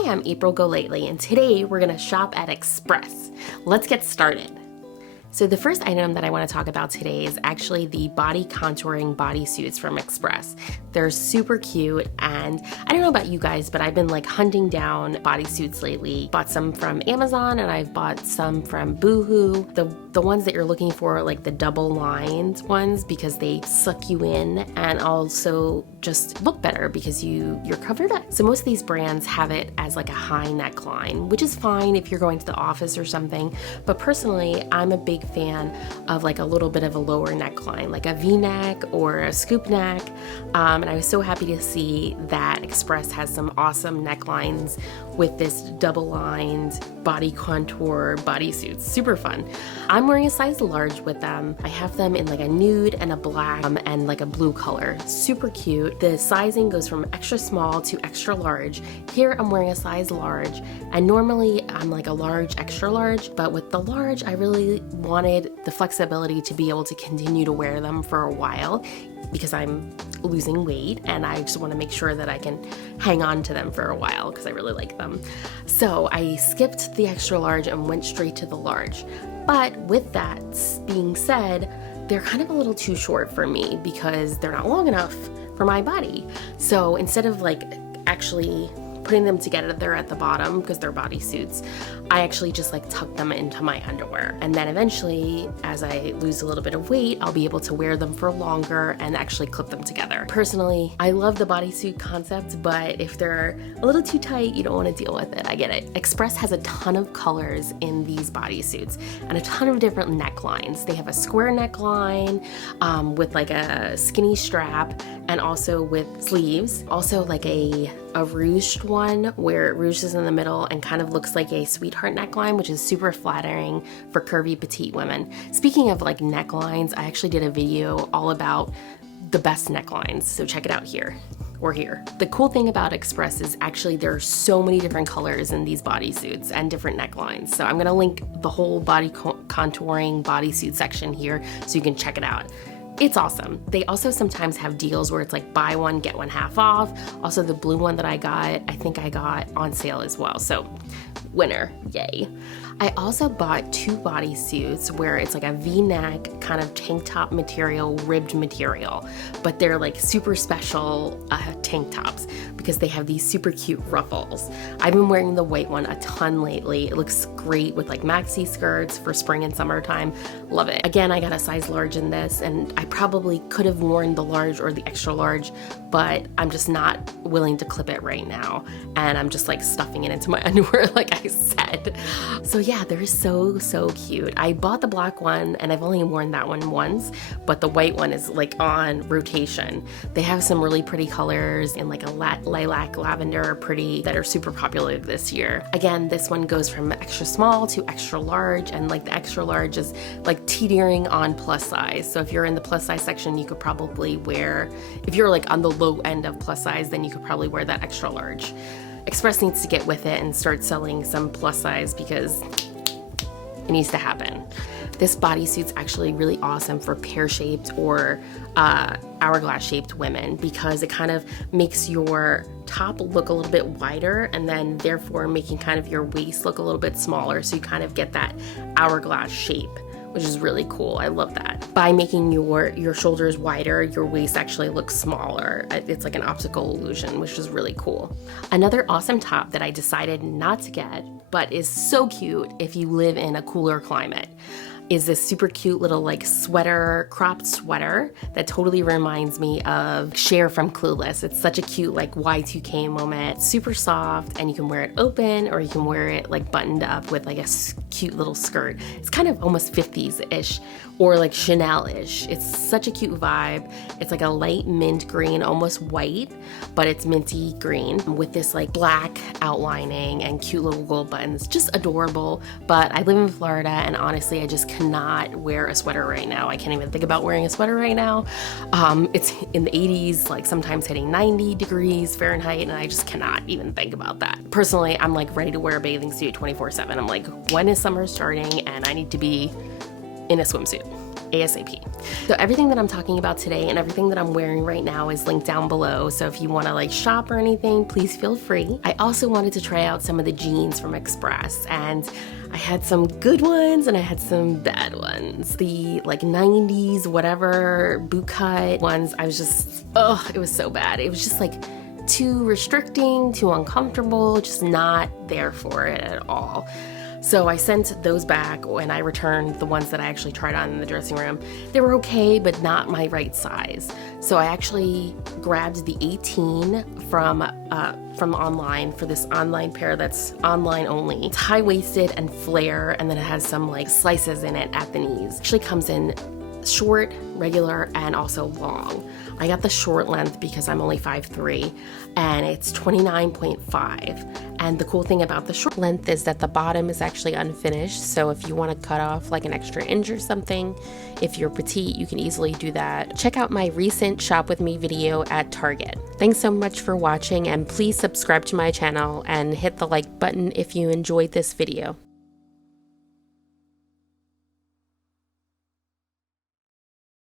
Hi, I'm April Golightly, and today we're gonna shop at Express. Let's get started. So the first item that I want to talk about today is actually the body contouring bodysuits from Express. They're super cute, and I don't know about you guys, but I've been like hunting down bodysuits lately. Bought some from Amazon and I've bought some from Boohoo. The ones that you're looking for are like the double lined ones because they suck you in and also just look better because you're covered up. So most of these brands have it as like a high neckline, which is fine if you're going to the office or something. But personally, I'm a big fan of like a little bit of a lower neckline, like a V-neck or a scoop neck. And I was so happy to see that Express has some awesome necklines with this double-lined body contour bodysuits. Super fun. I'm wearing a size large with them. I have them in like a nude and a black and like a blue color. Super cute. The sizing goes from extra small to extra large. Here I'm wearing a size large, and normally I'm like a large, extra large, but with the large, I really wanted the flexibility to be able to continue to wear them for a while because I'm losing weight and I just want to make sure that I can hang on to them for a while because I really like them. So I skipped the extra large and went straight to the large. But with that being said, they're kind of a little too short for me because they're not long enough for my body. So instead of like actually putting them together at the bottom because they're bodysuits, I actually just like tuck them into my underwear. And then eventually, as I lose a little bit of weight, I'll be able to wear them for longer and actually clip them together. Personally, I love the bodysuit concept, but if they're a little too tight, you don't want to deal with it. I get it. Express has a ton of colors in these bodysuits and a ton of different necklines. They have a square neckline with like a skinny strap and also with sleeves. Also like a ruched one where it ruches in the middle and kind of looks like a sweetheart neckline, which is super flattering for curvy petite women. Speaking of like necklines, I actually did a video all about the best necklines, so check it out here or here. The cool thing about Express is actually there are so many different colors in these bodysuits and different necklines. So I'm gonna link the whole body contouring bodysuit section here so you can check it out. It's awesome. They also sometimes have deals where it's like buy one, get one half off. Also the blue one that I think I got on sale as well. So winner, yay. I also bought two bodysuits where it's like a V-neck kind of tank top material, ribbed material, but they're like super special tank tops because they have these super cute ruffles. I've been wearing the white one a ton lately. It looks great with like maxi skirts for spring and summertime. Love it. Again, I got a size large in this and I probably could have worn the large or the extra large, but I'm just not willing to clip it right now. And I'm just like stuffing it into my underwear like I said. So yeah, they're so cute. I bought the black one and I've only worn that one once, but the white one is like on rotation. They have some really pretty colors in like a lilac, lavender, pretty that are super popular this year. Again, this one goes from extra small to extra large, and like the extra large is like teetering on plus size. So if you're in the plus size section, you could probably wear, if you're like on the low end of plus size, then you could probably wear that extra large. Express needs to get with it and start selling some plus size because it needs to happen. This bodysuit's actually really awesome for pear-shaped or hourglass-shaped women because it kind of makes your top look a little bit wider and then therefore making kind of your waist look a little bit smaller, so you kind of get that hourglass shape, which is really cool. I love that. By making your shoulders wider, your waist actually looks smaller. It's like an optical illusion, which is really cool. Another awesome top that I decided not to get, but is so cute if you live in a cooler climate, is this super cute little like sweater, cropped sweater that totally reminds me of Cher from Clueless. It's such a cute like Y2K moment. Super soft, and you can wear it open or you can wear it like buttoned up with like a cute little skirt. It's kind of almost 50s-ish or like Chanel-ish. It's such a cute vibe. It's like a light mint green, almost white, but it's minty green with this like black outlining and cute little gold buttons. Just adorable. But I live in Florida and honestly I just cannot wear a sweater right now. I can't even think about wearing a sweater right now. It's in the 80s, like sometimes hitting 90 degrees Fahrenheit, and I just cannot even think about that. Personally, I'm like ready to wear a bathing suit 24/7. I'm like, when is summer starting? And I need to be in a swimsuit. ASAP. So everything that I'm talking about today and everything that I'm wearing right now is linked down below. So if you want to like shop or anything, please feel free. I also wanted to try out some of the jeans from Express, and I had some good ones and I had some bad ones. The like 90s, whatever, boot cut ones, I was just, it was so bad. It was just like too restricting, too uncomfortable, just not there for it at all. So I sent those back when I returned the ones that I actually tried on in the dressing room. They were okay, but not my right size. So I actually grabbed the 18 from online for this online pair that's online only. It's high-waisted and flare, and then it has some like slices in it at the knees. It actually comes in short, regular, and also long. I got the short length because I'm only 5'3", and it's 29.5. And the cool thing about the short length is that the bottom is actually unfinished, so if you want to cut off like an extra inch or something, if you're petite, you can easily do that. Check out my recent Shop With Me video at Target. Thanks so much for watching, and please subscribe to my channel and hit the like button if you enjoyed this video.